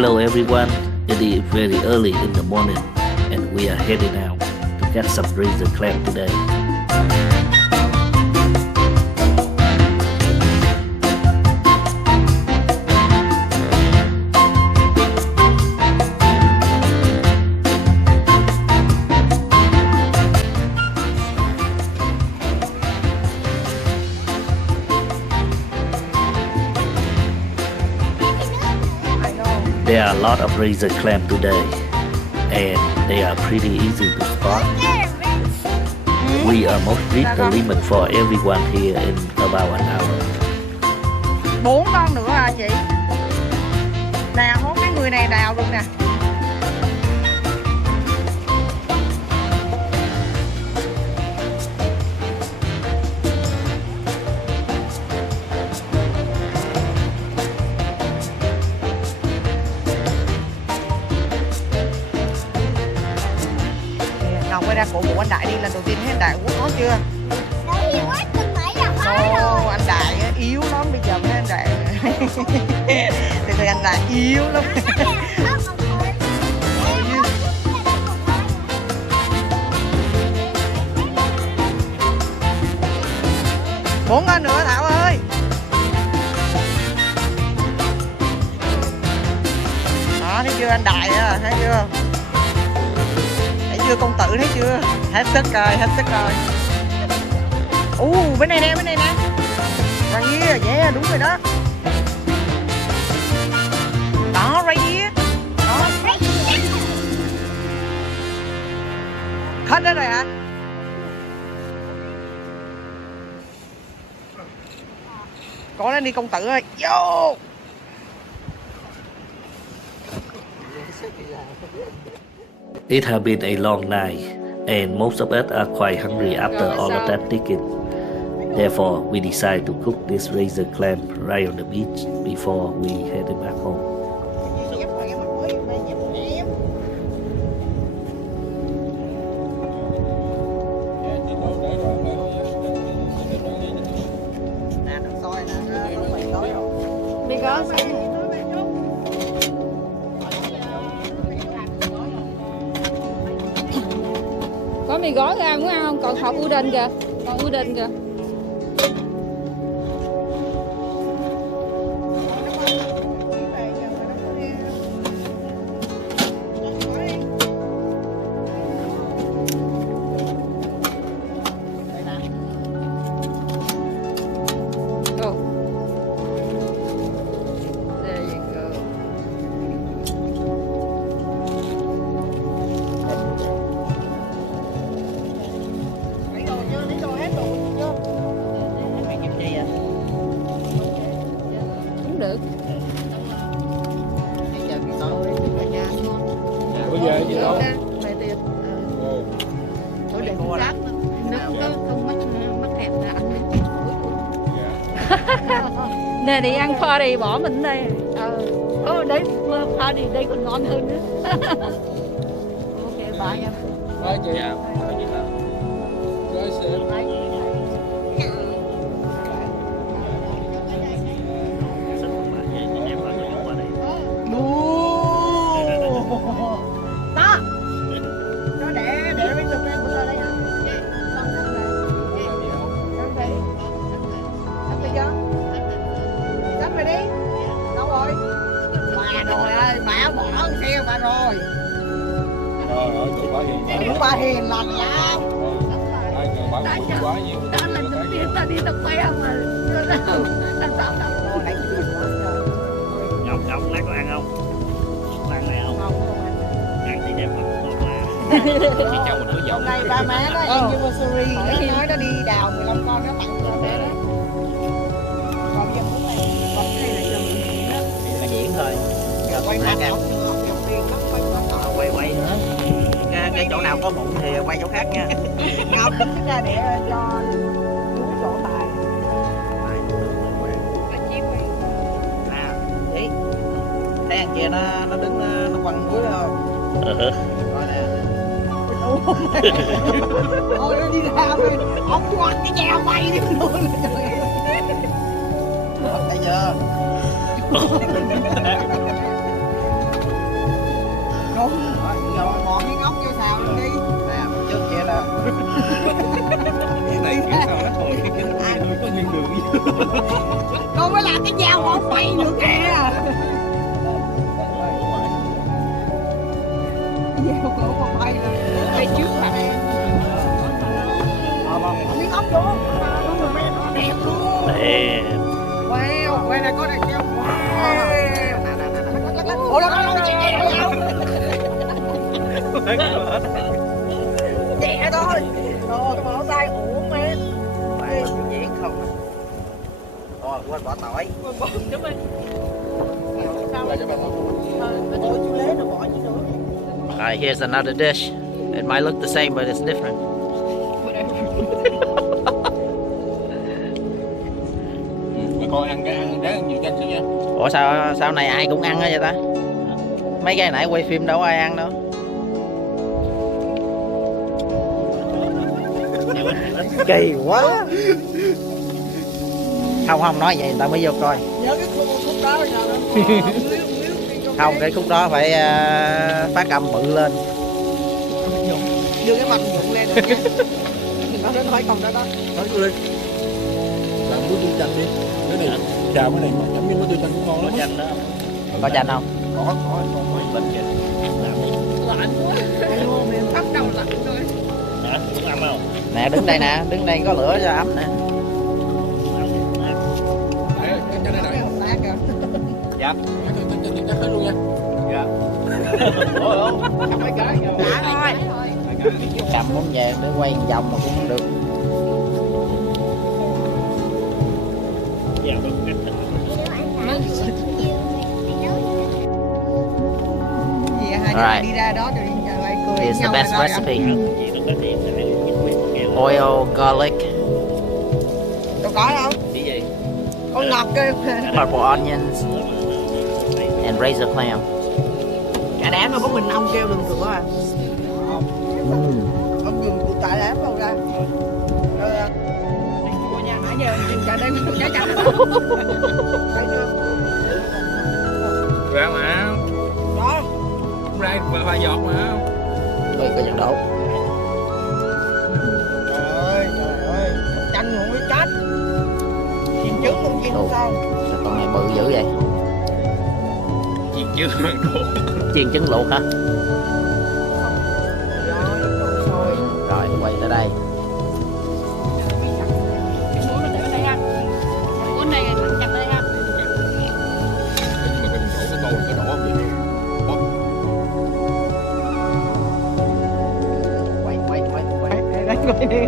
Hello everyone, it is very early in the morning and we are heading out to catch some razor clam today. There are a lot of razor clam today and they are pretty easy to spot. We almost reached the limit for everyone here in about an hour. 4 con nữa à chị? Nè, hốt cái người này đào luôn nè. Quay ra cổ vũ anh Đại đi, lần đầu tiên thấy anh Đại uống có chưa? Anh Đại yếu lắm, bây giờ thấy anh Đại thì anh Đại yếu lắm. 4 con nữa Thảo ơi. Đó, thấy chưa anh Đại à, thấy chưa? Chưa công tử thấy chưa? Hết sức rồi, hết sức rồi. Bên này nè, bên này nè. Right here, yeah, đúng rồi đó. Đó, right here. Đó. Hết đó rồi hả? Có lên đi công tử ơi. Vô. It has been a long night and most of us are quite hungry after all of that digging. Therefore, we decide to cook this razor clam right on the beach before we head back home. Có mì gói ra muốn ăn không? Còn hộp udon kìa, còn udon kìa. Được. Bây giờ gì đâu? Mày tiền. Tôi để cô lắm. Nó không mất hẹp là ăn đi. Nè đi ăn party bỏ mình đây. Đấy party đây còn ngon hơn nữa. Ok bye em. Bye chị. Dạ. Rồi xem. Trời ơi, bà bỏ theo bà rồi. Trời Bà hiền lành lắm. bà vui quá nhiều. Đó là lần đầu tiên ta đi tập quay không mà. Làm sao đâu. Ngọc lát có ăn không? Ăn này không? Ăn thì đem mặt tốt là chỉ cho một đứa giọng. Hôm nay ba má đó anniversary, nó nói nó đi đào 15 con nó tặng cho bé đó. Còn giờ muốn này, còn cái này là diễn đó. Là diễn thôi. Giờ quay mặt học tiền lắm, Quay nữa. Cái chỗ nào có bụng thì quay chỗ khác nha. Ngọc tính ra để cho đúng chỗ tài. Thấy thằng kia nó đứng nó quăng muối đó không? Coi nè. Ôi nó đi ra rồi, ông quăng cái dao bay đi luôn. Thấy chưa? bỏ miếng ốc vô xào luôn đi. Nè, trước kia đó. Đấy cái sao nó thôi cái có nhân đường. Tôi mới làm cái dao bỏ quay nữa kìa. Dao cổ bỏ quay rồi. Đây trước mà. Miếng ốc vô. Đẹp luôn. Đẹp. Wow, quay này có này kêu. Ủa nó chị dẻo nhẹ thôi. Rồi bỏ tay uổng em. Mẹ diễn không. Rồi quên bỏ tỏi. Đúng rồi. Là cho bà thôi. Ôi chú Lê nó bỏ chứ nữa. Alright, here's another dish. It might look the same, but it's different. Bà con ăn ráng nhiều chanh nha. Ủa sao này ai cũng ăn hết vậy ta? Mấy cái nãy quay phim đâu có ai ăn đâu. Kỳ quá. Không nói vậy người ta mới vô coi. Nhớ cái khúc đó bây giờ. Không, cái khúc đó phải phát âm bự lên. Đưa cái mặt nhụng lên rồi nha. Nó nói câu đó đó. Nói lên. Làm muối tiêu chanh đi. Cái này chào cái này mà chấm với muối tiêu chanh cũng ngon lắm. Chanh đó. Có chanh không? Có. Bên trên. Lạnh quá. Bắt đầu lạnh rồi. Hả? Muốn ăn không? Nè đứng đây có lửa cho ấm nè. Đấy, cái này này. Dạ. Chắc hết luôn nha. Dạ. Ủa? Cầm mấy cái. Đã thôi. Cầm muốn về để quay vòng mà cũng không được. Dạ, được cách thịt. Gì hai đứa đi ra đó rồi đi lại cười. Here's the best recipe. Chị lúc đó thì em sẽ lấy Oil, garlic, Đâu có đâu. cái gì? Con ngọt kêu. purple onions, and razor clam. Cả đám mà có mình ông kêu đừng cửa à. Ông dùng cụ tại đám đâu ra. Cô nhà nãy giờ nhìn cả đêm cô trái chanh đó. Thấy chưa? Ra mà. Đó. Không ra mà giọt mà. Ôi có giật đổ. Trời ơi. Chanh ngủ với chanh. Chiên trứng luôn chiên sao? Sao con này bự dữ vậy? Chiên chứ. Chiên trứng luộc hả? Rồi quay tới đây. Con này thẳng chặt đây ha. Nhưng mà mình đổ cái tô cái đỏ vậy. Quay đi.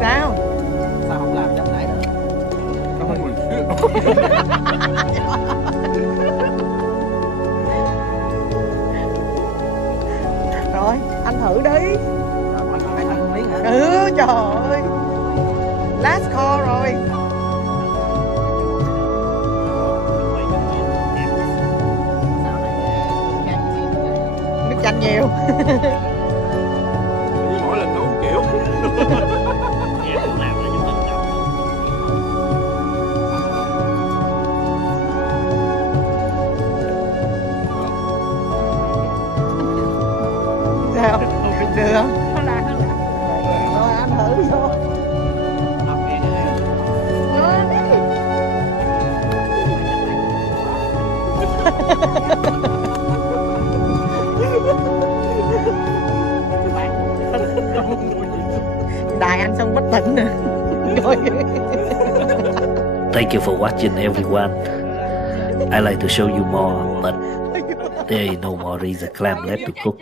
Sao? Sao không làm trong nãy nữa? Rồi, anh thử đi. Rồi mình phải ăn miếng hả? Ừ, trời ơi. Last call rồi. Nước chanh nhiều. Mỗi lần nấu kiểu. Dạ, cũng làm là chúng ta chồng. Sao? Được không? Rồi anh thử vô. Đài ăn xong bất tỉnh nè. Thank you for watching everyone. I like to show you more, but there is no more razor clam left to cook.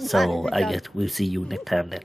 So I guess we'll see you next time then.